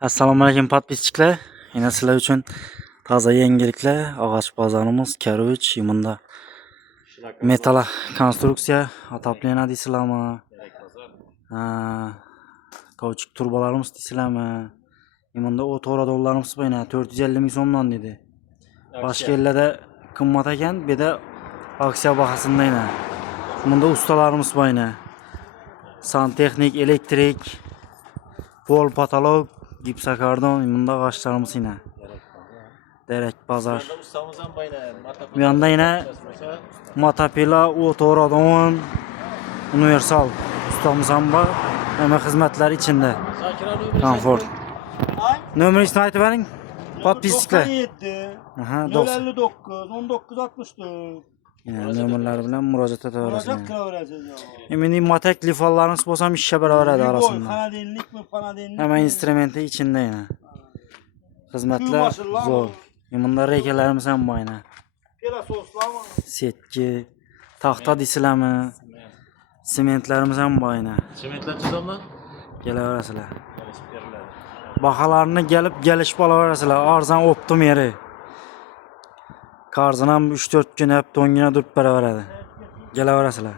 Assalomu alaykum podpischilar. Yine sizlar uchun toza yangiliklar. Ağaç bozorimiz Karuch, bunda metal konstruksiya, отопление deysizlarmi? Kauçuk turbalarımız deysizlarmi? Bunda o $4 bayna 450 ming so'mdan dedi. Başka yerlerde qimmat ekan, bir de aksiya bahasında yine. Bunda ustalarımız bayna. Santexnik, elektrik, pol, patolog, gipsakardon, bunda ağaçlarımız yine. Derek bazar. Bir yanda yine Matapila, Otoradon, Universal ustamızdan var. Hemen hizmetler içinde. Comfort. Numarasını ayıp verin. Podpisçikler. 97, Aha, 059, 1964. Yani nömrələri bilan müraciət edə Müracaat bilərsiniz. kıla vereceğiz ya. Eminim matek lifallarınız bolsam işe beraber eder Rigol, arasında. Kanadinlik mi, Panadinlik Hemen mi? instrumenti içinde yine. Hizmetler Kıymasırlar zor. mı? Bunda reykelerimiz hem bayna. Pira soslar mı? Setki, tahta disiləmi, sementlerimiz hem bayna. Sementler çizomdan? Geleverəsilər. Baxalarını gelip gelişip alıverəsilər. Arzan optum yeri. Karzanam 3-4 gün hep 10 güne durup beraber. Geleverəsilər.